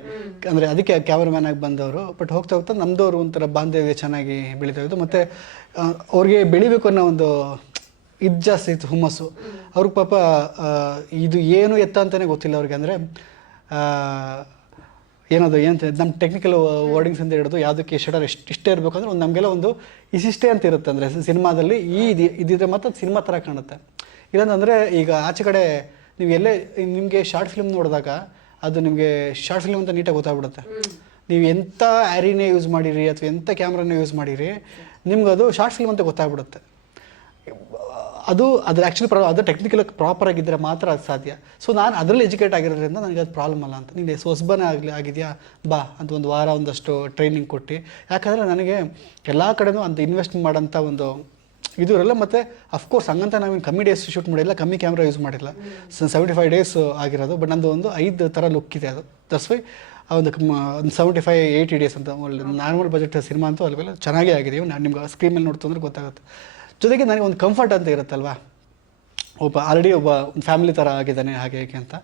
ಅಂದರೆ ಅದಕ್ಕೆ ಕ್ಯಾಮ್ರಾಮ್ಯಾನ್ ಆಗಿ ಬಂದವರು. ಬಟ್ ಹೋಗ್ತಾ ಹೋಗ್ತಾ ನಮ್ಮದವ್ರು ಒಂಥರ ಬಾಂಧವ್ಯ ಚೆನ್ನಾಗಿ ಬೆಳೀತಾ ಇದ್ದು ಮತ್ತು ಅವ್ರಿಗೆ ಬೆಳಿಬೇಕು ಅನ್ನೋ ಒಂದು ಇದು ಜಾಸ್ತಿ ಇತ್ತು ಹುಮ್ಮಸ್ಸು. ಅವ್ರಿಗೆ ಪಾಪ ಇದು ಏನು ಎತ್ತ ಅಂತಲೇ ಗೊತ್ತಿಲ್ಲ ಅವ್ರಿಗೆ. ಅಂದರೆ ಏನದು ಏನು ನಮ್ಮ ಟೆಕ್ನಿಕಲ್ ವರ್ಡಿಂಗ್ಸ್ ಅಂತ ಹಿಡಿದು ಯಾವುದಕ್ಕೆ ಶಟರ್ ಎಷ್ಟು ಇಷ್ಟೇ ಇರಬೇಕು ಅಂದ್ರೆ ಒಂದು ನಮಗೆಲ್ಲ ಒಂದು ಇಷ್ಟಿಷ್ಟೇ ಅಂತ ಇರುತ್ತೆ. ಅಂದರೆ ಸಿನಿಮಾದಲ್ಲಿ ಈ ಇದು ಇದಿದ್ರೆ ಮಾತ್ರ ಸಿನಿಮಾ ಥರ ಕಾಣುತ್ತೆ. ಇಲ್ಲಂತಂದರೆ ಈಗ ಆಚೆ ಕಡೆ ನೀವು ಎಲ್ಲೇ ನಿಮಗೆ ಶಾರ್ಟ್ ಫಿಲ್ಮ್ ನೋಡಿದಾಗ ಅದು ನಿಮಗೆ ಶಾರ್ಟ್ ಫಿಲ್ಮ್ ಅಂತ ನೀಟಾಗಿ ಗೊತ್ತಾಗ್ಬಿಡುತ್ತೆ. ನೀವು ಎಂಥ ಆ್ಯರಿನೇ ಯೂಸ್ ಮಾಡಿರಿ ಅಥವಾ ಎಂಥ ಕ್ಯಾಮ್ರಾನೇ ಯೂಸ್ ಮಾಡಿರಿ ನಿಮ್ಗೆ ಅದು ಶಾರ್ಟ್ ಫಿಲ್ಮ್ ಅಂತ ಗೊತ್ತಾಗ್ಬಿಡುತ್ತೆ. ಅದು ಅದ್ರ ಆ್ಯಕ್ಚುಲಿ ಪ್ರಾಬ್ಲಮ್ ಅದು ಟೆಕ್ನಿಕಲ್ ಪ್ರಾಪರ್ ಆಗಿದ್ದರೆ ಮಾತ್ರ ಅದು ಸಾಧ್ಯ. ಸೊ ನಾನು ಅದರಲ್ಲಿ ಎಜುಕೇಟ್ ಆಗಿರೋದ್ರಿಂದ ನನಗೆ ಅದು ಪ್ರಾಬ್ಲಮ್ ಅಲ್ಲ ಅಂತ. ನೀನು ಹೊಸಬನೇ ಆಗಲಿ, ಆಗಿದೆಯಾ? ಬಾ, ಅಂತ ಒಂದು ವಾರ ಒಂದಷ್ಟು ಟ್ರೈನಿಂಗ್ ಕೊಟ್ಟು. ಯಾಕಂದರೆ ನನಗೆ ಎಲ್ಲ ಕಡೆನೂ ಅಂತ ಇನ್ವೆಸ್ಟ್ ಮಾಡೋಂಥ ಒಂದು ಇದು ಇರಲ್ಲ, ಮತ್ತು ಅಫ್ಕೋರ್ಸ್ ಹಂಗಂತ ನಾವೇನು ಕಮ್ಮಿ ಡೇಸ್ ಶೂಟ್ ಮಾಡಿಲ್ಲ, ಕಮ್ಮಿ ಕ್ಯಾಮ್ರಾ ಯೂಸ್ ಮಾಡಿಲ್ಲ. ಸೆವೆಂಟಿ ಫೈವ್ ಡೇಸ್ ಆಗಿರೋದು ಬಟ್ ನಂದು ಒಂದು ಐದು ಥರ ಲುಕ್ ಇದೆ ಅದು. ದಟ್ಸ್ ವೈ ಒಂದು ಒಂದು ಸೆವೆಂಟಿ ಫೈವ್ ಏಯ್ಟಿ ಡೇಸ್ ಅಂತ ನಾರ್ಮಲ್ ಬಜೆಟ್ ಸಿನಿಮಾ ಅಂತೂ ಅಲ್ವೆಲ್ಲ, ಚೆನ್ನಾಗೇ ಆಗಿದೆ. ನಾನು ನಿಮ್ಗೆ ಸ್ಕ್ರೀನ್ ಮೇಲೆ ನೋಡ್ತಂದ್ರೆ ಗೊತ್ತಾಗುತ್ತೆ. ಜೊತೆಗೆ ನನಗೆ ಒಂದು ಕಂಫರ್ಟ್ ಅಂತ ಇರುತ್ತಲ್ವಾ? ಒಬ್ಬ ಆಲ್ರೆಡಿ ಒಬ್ಬ ಒಂದು ಫ್ಯಾಮಿಲಿ ಥರ ಆಗಿದ್ದಾನೆ ಹಾಗೆ ಹೇಗೆ ಅಂತ.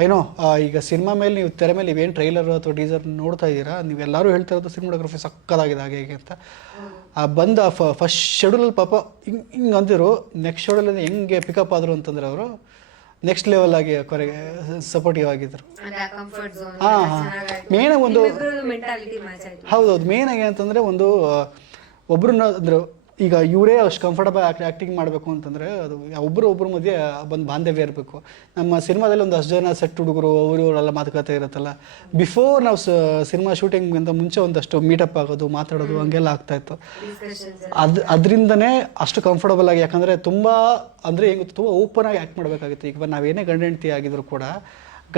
ಏನೋ ಈಗ ಸಿನಿಮಾ ಮೇಲೆ ನೀವು ತೆರೆ ಮೇಲೆ ಇವೇನು ಟ್ರೈಲರ್ ಅಥವಾ ಟೀಸರ್ ನೋಡ್ತಾ ಇದ್ದೀರಾ? ನೀವೆಲ್ಲರೂ ಹೇಳ್ತಾ ಇರೋದು ಸಿನಿಮಾಗ್ರಫಿ ಸಕ್ಕದಾಗಿದೆ ಹಾಗೆ ಹೇಗೆ ಅಂತ. ಆ ಬಂದ ಫಸ್ಟ್ ಶೆಡ್ಯೂಲಲ್ಲಿ ಪಾಪ ಹಿಂಗೆ ಹಿಂಗೆ ಅಂದಿರು. ನೆಕ್ಸ್ಟ್ ಶೆಡ್ಯೂಲಲ್ಲಿ ಹೆಂಗೆ ಪಿಕಪ್ ಆದರು ಅಂತಂದ್ರೆ ಅವರು ನೆಕ್ಸ್ಟ್ ಲೆವೆಲ್ ಆಗಿ ಕೊರೆಗೆ ಸಪೋರ್ಟಿವ್ ಆಗಿದ್ರು. ಹಾಂ ಹಾಂ. ಆಗಿ ಒಂದು- ಹೌದೌದು ಮೇನ್ ಆಗಿ ಅಂತಂದರೆ ಒಂದು ಒಬ್ಬರನ್ನ ಅಂದ್ರೆ ಈಗ ಇವರೇ ಅಷ್ಟು ಕಂಫರ್ಟಬಲ್ ಆಕ್ಟ್ ಆ್ಯಕ್ಟಿಂಗ್ ಮಾಡಬೇಕು ಅಂತಂದರೆ ಅದು ಒಬ್ಬರು ಒಬ್ಬರ ಮಧ್ಯೆ ಬಂದು ಬಾಂಧವ್ಯ ಇರಬೇಕು. ನಮ್ಮ ಸಿನಿಮಾದಲ್ಲಿ ಒಂದು ಅಷ್ಟು ಜನ ಸೆಟ್ ಹುಡುಗರು ಅವರು ಇವರೆಲ್ಲ ಮಾತುಕತೆ ಇರುತ್ತಲ್ಲ. ಬಿಫೋರ್ ನಾವು ಸಿನಿಮಾ ಶೂಟಿಂಗ್ ಅಂತ ಮುಂಚೆ ಒಂದಷ್ಟು ಮೀಟಪ್ ಆಗೋದು ಮಾತಾಡೋದು ಹಂಗೆಲ್ಲ ಆಗ್ತಾಯಿತ್ತು ಅದು ಅದರಿಂದನೇ ಅಷ್ಟು ಕಂಫರ್ಟಬಲ್ ಆಗಿ ಯಾಕಂದರೆ ತುಂಬ ಅಂದರೆ ಹೆಂಗೆ ತುಂಬ ಓಪನ್ ಆಗಿ ಆ್ಯಕ್ಟ್ ಮಾಡಬೇಕಾಗಿತ್ತು. ಈಗ ನಾವೇನೇ ಗಂಡ ಹೆಂಡ್ತಿ ಆಗಿದ್ರು ಕೂಡ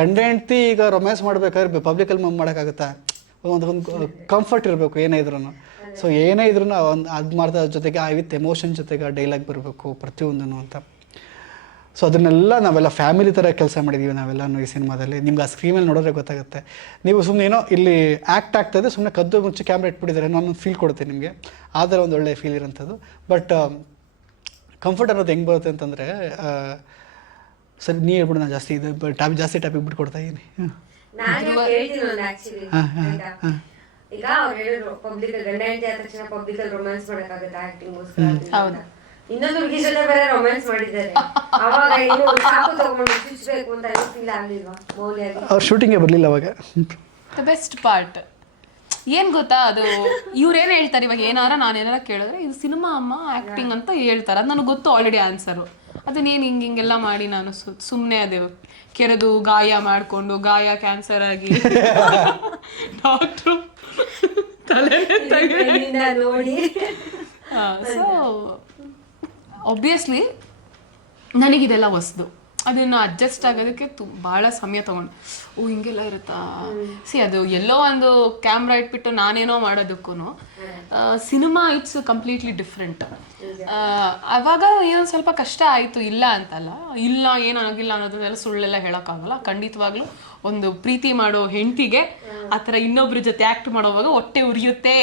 ಗಂಡ ಹೆಂಡ್ತಿ ಈಗ ರೊಮ್ಯಾನ್ಸ್ ಮಾಡಬೇಕಾದ್ರೆ ಪಬ್ಲಿಕಲ್ಲಿ ಮಾಡೋಕ್ಕಾಗುತ್ತಾ? ಒಂದು ಒಂದು ಕಂಫರ್ಟ್ ಇರಬೇಕು ಏನೇ ಇದ್ರೂ ಸೊ ಏನೇ ಇದ್ರೂ ಒಂದು ಅದು ಮಾಡ್ತಾ ಜೊತೆಗೆ ಆ ವಿತ್ ಎಮೋಷನ್ ಜೊತೆಗೆ ಡೈಲಾಗ್ ಬರಬೇಕು ಪ್ರತಿಯೊಂದನ್ನು ಅಂತ. ಸೊ ಅದನ್ನೆಲ್ಲ ನಾವೆಲ್ಲ ಫ್ಯಾಮಿಲಿ ಥರ ಕೆಲಸ ಮಾಡಿದ್ದೀವಿ ನಾವೆಲ್ಲನೂ ಈ ಸಿನಿಮಾದಲ್ಲಿ. ನಿಮ್ಗೆ ಆ ಸ್ಕ್ರೀನಲ್ಲಿ ನೋಡಿದ್ರೆ ಗೊತ್ತಾಗುತ್ತೆ. ನೀವು ಸುಮ್ಮನೆ ಏನೋ ಇಲ್ಲಿ ಆ್ಯಕ್ಟ್ ಆಗ್ತದೆ ಸುಮ್ಮನೆ ಕದ್ದು ಮುಚ್ಚಿ ಕ್ಯಾಮ್ರಾ ಇಟ್ಬಿಟ್ಟಿದ್ದಾರೆ ನಾನು ಫೀಲ್ ಕೊಡುತ್ತೆ ನಿಮಗೆ. ಆ ಥರ ಒಂದು ಒಳ್ಳೆಯ ಫೀಲ್ ಇರೋಂಥದ್ದು. ಬಟ್ ಕಂಫರ್ಟ್ ಅನ್ನೋದು ಹೆಂಗೆ ಬರುತ್ತೆ ಅಂತಂದರೆ ಸರಿ ನೀ ಹೇಳ್ಬಿಡು ನಾನು ಜಾಸ್ತಿ ಇದು ಟಾಪ್ ಜಾಸ್ತಿ ಟಾಪಿಕ್ ಬಿಟ್ಕೊಡ್ತಾ ಇದ್ದೀನಿ ಹಾ, ಹಾ, ಹಾ. ಈಗ ಅವ್ರು ಹೇಳಿದ್ರು ಪಬ್ಲಿಕ್ ಗಂಡ ಹೆಂಡತಿ ಆದ ತಕ್ಷಣ ಪಬ್ಲಿಕ್ ಅಲ್ಲಿ ರೊಮ್ಯಾನ್ಸ್ ಮಾಡಕ್ಕಾಗತ್ತೆ ಆಕ್ಟಿಂಗ್ ಹೌದು. ಇನ್ನೊಂದು ಹುಡುಗಿ ಜೊತೆ ಬೇರೆ ರೊಮ್ಯಾನ್ಸ್ ಮಾಡಿದ್ದಾರೆ. ಅವಾಗ ಏನು ಸಾಕು ತಗೊಂಡು ಚುಚ್ಚಬೇಕು ಅಂತ ಏನು ಫೀಲ್ ಆಗ್ಲಿಲ್ವಾ? ಮೌಲ್ಯ ಅವ್ರ ಶೂಟಿಂಗೇ ಬರಲಿಲ್ಲ ಅವಾಗ. ದ ಬೆಸ್ಟ್ ಪಾರ್ಟ್ ಏನ್ ಗೊತ್ತಾ ಅದು? ಇವ್ರೇನ್ ಹೇಳ್ತಾರೆ? ಇವಾಗ ಏನಾರ ನಾನು ಏನಾರ ಕೇಳಿದ್ರೆ ಇದು ಸಿನಿಮಾ ಅಮ್ಮ ಆಕ್ಟಿಂಗ್ ಅಂತ ಹೇಳ್ತಾರೆ. ಅದು ನನಗೆ ಗೊತ್ತು ಆಲ್ರೆಡಿ ಆನ್ಸರು ಅದನ್ನೇನು ಹಿಂಗೆ ಹಿಂಗೆಲ್ಲ ಮಾಡಿ ನಾನು ಸುಮ್ಮನೆ ಅದೇ ಕೆರೆದು ಗಾಯ ಮಾಡಿಕೊಂಡು ಗಾಯ ಕ್ಯಾನ್ಸರ್ ಆಗಿ. [laughs] ಡಾಕ್ಟ್ರು [laughs] ನೋಡಿ. ಸೊ ಒಬ್ವಿಯಸ್ಲಿ ನನಗಿದೆಲ್ಲ ಹೊಸ್ದು. ಅದನ್ನು ಅಡ್ಜಸ್ಟ್ ಆಗೋದಕ್ಕೆ ತು ಭಾಳ ಸಮಯ ತಗೊಂಡು. ಓ ಹಿಂಗೆಲ್ಲ ಇರುತ್ತಾ? ಸಿ ಅದು ಎಲ್ಲೋ ಒಂದು ಕ್ಯಾಮ್ರಾ ಇಟ್ಬಿಟ್ಟು ನಾನೇನೋ ಮಾಡೋದಕ್ಕೂ ಸಿನಿಮಾ ಇಟ್ಸ್ ಕಂಪ್ಲೀಟ್ಲಿ ಡಿಫ್ರೆಂಟ್ ಅವಾಗ ಏನೋ ಸ್ವಲ್ಪ ಕಷ್ಟ ಆಯಿತು ಇಲ್ಲ ಅಂತಲ್ಲ. ಇಲ್ಲ ಏನಾಗಿಲ್ಲ ಅನ್ನೋದನ್ನೆಲ್ಲ ಸುಳ್ಳೆಲ್ಲ ಹೇಳೋಕ್ಕಾಗಲ್ಲ. ಖಂಡಿತವಾಗ್ಲೂ ಒಂದು ಪ್ರೀತಿ ಮಾಡೋ ಹೆಂಡತಿಗೆ ಆ ಥರ ಇನ್ನೊಬ್ಬರ ಜೊತೆ ಆ್ಯಕ್ಟ್ ಮಾಡೋವಾಗ ಹೊಟ್ಟೆ ಉರಿಯುತ್ತೆ.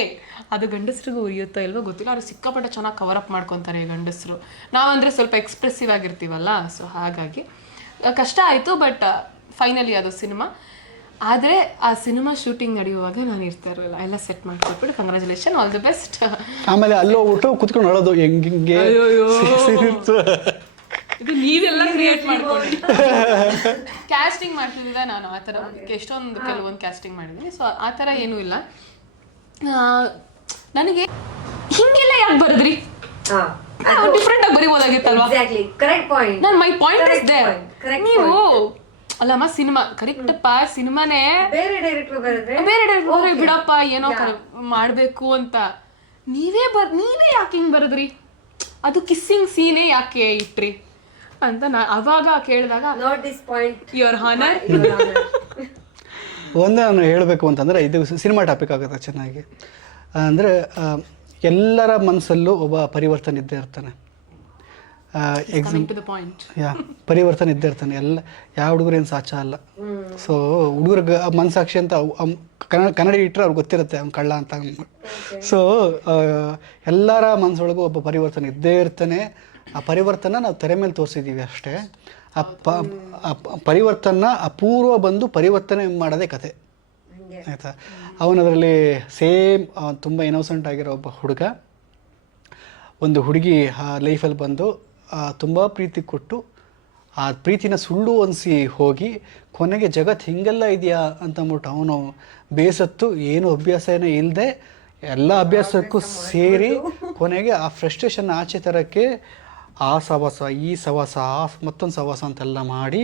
ಅದು ಗಂಡಸ್ರಿಗೂ ಉರಿಯುತ್ತೋ ಇಲ್ವೋ ಗೊತ್ತಿಲ್ಲ. ಅವ್ರು ಸಿಕ್ಕಾಪಟ್ಟೆ ಚೆನ್ನಾಗಿ ಕವರ್ ಅಪ್ ಮಾಡ್ಕೊತಾರೆ ಗಂಡಸರು. ನಾವಂದರೆ ಸ್ವಲ್ಪ ಎಕ್ಸ್ಪ್ರೆಸಿವ್ ಆಗಿರ್ತೀವಲ್ಲ ಸೊ ಹಾಗಾಗಿ. ಕಷ್ಟ ಆಯಿತು ಬಟ್ ಫೈನಲಿ ಅದು ಸಿನಿಮಾ ಆದರೆ ಆ ಸಿನಿಮಾ ಶೂಟಿಂಗ್ ನಡೆಯುವಾಗ ನಾನು ಇರ್ತಾ ಇರಲಿಲ್ಲ. ಎಲ್ಲ ಸೆಟ್ ಮಾಡ್ಕೊಟ್ಬಿಟ್ಟು ಕಂಗ್ರ್ಯಾಚುಲೇಷನ್ ಆಲ್ ದಿ ಬೆಸ್ಟ್ ಆಮೇಲೆ ಅಲ್ಲಿ ಹೋಗ್ಬಿಟ್ಟು ಕುತ್ಕೊಂಡು ಹೇಳೋದು ಹೆಂಗೆ ಇದು ನೀವೆಲ್ಲ ಕ್ರಿಯೇಟ್ ಮಾಡ್ಕೊಂಡು ಕ್ಯಾಸ್ಟಿಂಗ್ ಮಾಡ್ತಿದ್ದೆ ನಾನು ಆ ಥರ. ಎಷ್ಟೊಂದು ಕೆಲವೊಂದು ಕ್ಯಾಸ್ಟಿಂಗ್ ಮಾಡಿದ್ದೀನಿ. ಸೊ ಆ ಥರ ಏನೂ ಇಲ್ಲ. ಆ, ನನಗೆ ಹಿಂಗೆಲ್ಲ ಯಾಕೆ ಬರೆದ್ರಿ? ಹಾ ಡಿಫ್ರೆಂಟ್ ಆಗಿ ಬರಿಬೋದಾಗಿತ್ತಲ್ವಾ? ಎಕ್ಸಾಕ್ಟ್ಲಿ ಕರೆಕ್ಟ್ ಪಾಯಿಂಟ್ ನಾನು my point is Correct there point, correct ನೀವು ಅಲ್ಲಮ್ಮ ಸಿನಿಮಾ ಕರೆಕ್ಟ್ ಪಾ ಸಿನಿಮಾನೇ ಬೇರೆ ಡೈರೆಕ್ಟರ್ ಬರೆದ್ರೆ? ಬೇರೆ ಡೈರೆಕ್ಟರ್ ಬಿಡಪ್ಪ ಏನೋ ಕರ- ಮಾಡ್ಬೇಕು ಅಂತ. ನೀವೇ ಬರ್ ನೀವೇ ಯಾಕೆ ಹಿಂಗ್ ಬರದ್ರಿ? ಅದು ಕಿಸ್ಸಿಂಗ್ ಸೀನೇ ಯಾಕೆ ಇಟ್ರಿ? ಅಂತ ನಾ ಅವಾಗ ಕೇಳಿದಾಗ not this point your honour ಒಂದೇ ನಾನು ಹೇಳಬೇಕು ಅಂತಂದ್ರೆ ಇದು ಸಿನಿಮಾ ಟಾಪಿಕ್ ಆಗುತ್ತೆ ಚೆನ್ನಾಗಿ. ಅಂದರೆ ಎಲ್ಲರ ಮನಸ್ಸಲ್ಲೂ ಒಬ್ಬ ಪರಿವರ್ತನೆ ಇದ್ದೇ ಇರ್ತಾನೆ. ಯಾ ಪರಿವರ್ತನೆ ಇದ್ದೇ ಇರ್ತಾನೆ. ಎಲ್ಲ ಯಾವ ಹುಡುಗರೇನು ಸಾಚ ಅಲ್ಲ. ಸೊ ಹುಡುಗರ ಮನಸಾಕ್ಷಿ ಅಂತ ಕನ್ನಡ ಕನ್ನಡ ಇಟ್ಟರೆ ಅವ್ರಿಗೆ ಗೊತ್ತಿರುತ್ತೆ ಅವ್ನು ಕಳ್ಳ ಅಂತ ಸೊ ಎಲ್ಲರ ಮನಸ್ಸೊಳಗೂ ಒಬ್ಬ ಪರಿವರ್ತನೆ ಇದ್ದೇ ಇರ್ತಾನೆ. ಆ ಪರಿವರ್ತನ ನಾವು ತೆರೆ ಮೇಲೆ ತೋರಿಸಿದ್ದೀವಿ ಅಷ್ಟೇ. ಆ ಪರಿವರ್ತನ ಅಪೂರ್ವ ಬಂದು ಪರಿವರ್ತನೆ ಮಾಡೋದೇ ಕತೆ. ಆಯಿತಾ? ಅದರಲ್ಲಿ ಸೇಮ್ ತುಂಬ ಇನೋಸೆಂಟ್ ಆಗಿರೋ ಒಬ್ಬ ಹುಡುಗ ಒಂದು ಹುಡುಗಿ ಆ ಲೈಫಲ್ಲಿ ಬಂದು ತುಂಬ ಪ್ರೀತಿ ಕೊಟ್ಟು ಆ ಪ್ರೀತಿನ ಸುಳ್ಳು ಅನಿಸಿ ಹೋಗಿ ಕೊನೆಗೆ ಜಗತ್ತು ಹಿಂಗೆಲ್ಲ ಇದೆಯಾ ಅಂತಂದ್ಬಿಟ್ಟು ಅವನು ಬೇಸತ್ತು ಏನು ಅಭ್ಯಾಸನೇ ಇಲ್ಲದೆ ಎಲ್ಲ ಅಭ್ಯಾಸಕ್ಕೂ ಸೇರಿ ಕೊನೆಗೆ ಆ ಫ್ರಸ್ಟ್ರೇಷನ್ ಆಚೆ ತರೋಕ್ಕೆ ಆ ಸವಾಸ ಈ ಸವಾಸ ಆ ಮತ್ತೊಂದು ಸವಾಸ ಅಂತೆಲ್ಲ ಮಾಡಿ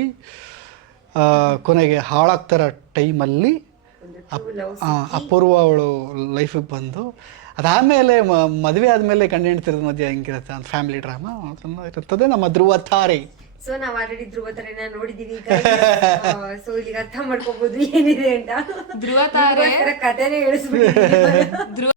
ಕೊನೆಗೆ ಹಾಳಾಗ್ತಾರ ಟೈಮಲ್ಲಿ ಅಪೂರ್ವ ಅವಳು ಲೈಫಿಗೆ ಬಂದು. ಅದಾದಮೇಲೆ ಮದುವೆ ಆದಮೇಲೆ ಕಂಡು ಹೆಂಡ್ತಿರದ ಮಧ್ಯೆ ಹೆಂಗಿರುತ್ತೆ ಅಂತ ಫ್ಯಾಮಿಲಿ ಡ್ರಾಮಾ ಇರುತ್ತದೆ. ನಮ್ಮ ಧ್ರುವ ತಾರೆ ಸೊ ನಾವ್ ಆಲ್ರೆಡಿ ಧ್ರುವ ತಾರೆನ ನೋಡಿದೀವಿ ಸೊ [laughs] ಇಲ್ಲಿಗೆ ಅರ್ಥ ಮಾಡ್ಕೋಬಹುದು ಏನಿದೆ ಅಂತ. ಧ್ರುವ ತಾರೆ ಕಥೆನೇ ಹೇಳಿಸ್ಬಿಟ್ಟಿದ್ದೀವಿ ಧ್ರುವ